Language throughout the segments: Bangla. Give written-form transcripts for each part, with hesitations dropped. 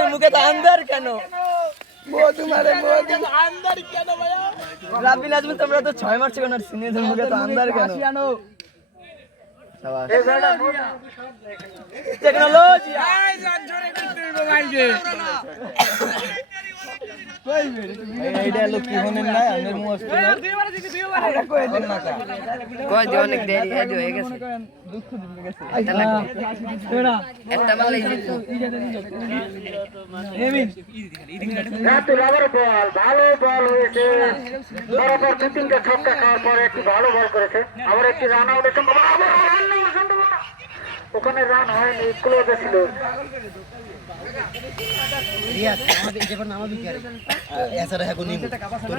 সিনিয়রদের মুখে তো আন্দার কেন? মধু মারে মধু আন্দার কেন ভাইয়া? রাবিন আজমি তোমরা তো 6 মারছো কেন? সিনিয়রদের মুখে তো আন্দার কেন? শাবাশ টেকনোলজি গাইস জোরে করতে হবে গাইকে এইটা লোক কি হনেন না আনের মুখ দুইবার কই দেন না কা কই যে অনেক দেরি হয়ে গেছে দুঃখ দিতে গেছে এটা লাগবে এড়া একটা মাল এই এমিন রাতুল আবার বল ভালো বল হয়েছে বরাবর তিনটা ছক্কা খাওয়ার পরে একটি ভালো বল করেছে আবার একটি রান আউটের সম্ভাবনা আবার রান নেওয়ার সম্ভাবনা ওখানে রান হয়নি ক্লোজে ছিল রিয়াদ আমাদের যেবার নামাবি কি আরে এসারা হ্যাঁ কোনি তোর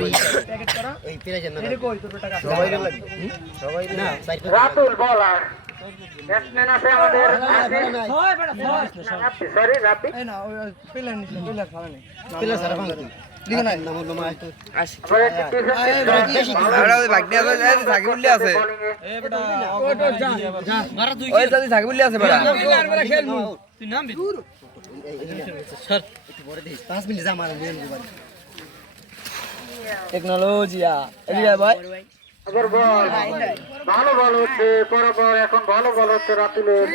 প্যাকেট করা ওই পেরাজেন না এটা কই তোর টাকা সবাই লাগবে সবাই না রাতুল বলার ব্যাটসম্যান আছে আমাদের সরি রাব্বি এই না পিলার নিছ পিলার ছাড়া নেই পিলার সারা ভাঙ লিখো না নাম মামা আসি আবার একটি ডিফেন্সিভ আমরা ওই ভাগনি আছে থাকি বললি আছে এ বেটা ওটা যা যা মারা তুই ওই দাদি থাকি বললি আছে বেটা পিলার বেটা খেল তুই নাম বি স্যার একটু পরে দেখিস 5 মিনিট যা মারা নিয়ে নিব টেকনোলজিয়া রিয়া ভাই আবার বল ভালো বল হচ্ছে বরাবর এখন ভালো বল হচ্ছে রাতুলের